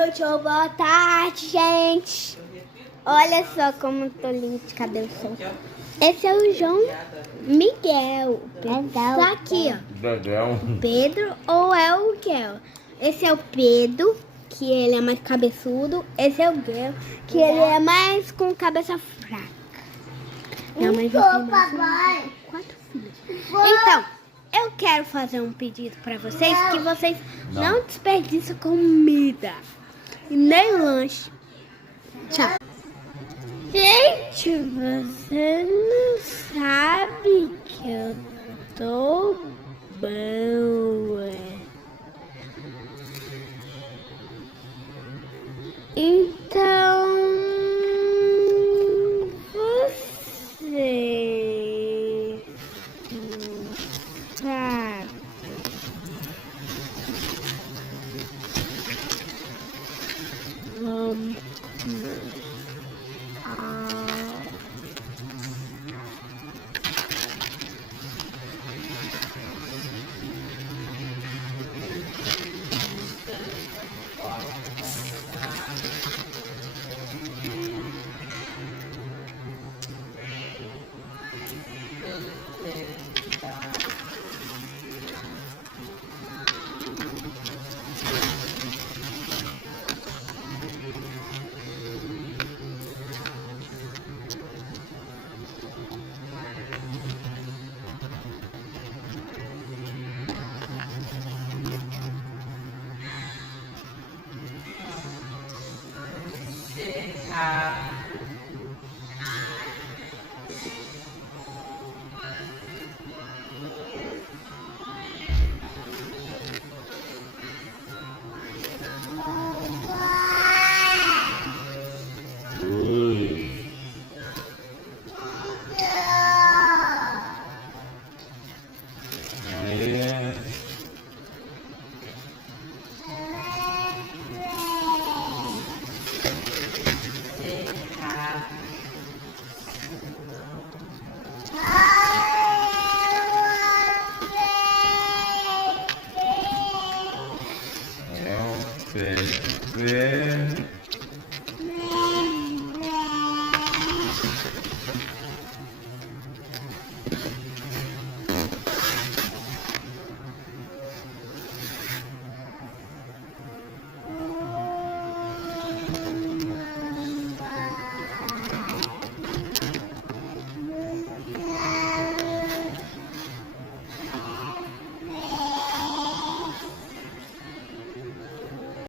noite ou boa tarde, gente. Olha só como eu tô lindo de cabelo solto. Esse é o João Miguel. Só aqui, ó. Pedro ou é o Miguel. Esse é o Pedro, que ele é mais cabeçudo. Esse é o Miguel, que ele é mais com cabeça fraca. Minha mãe já tem 4 filhos. Então, eu quero fazer um pedido pra vocês, que vocês não desperdicem comida e nem lanche. Tchau. Gente, você não sabe que eu tô boa. Então, você sabe. É.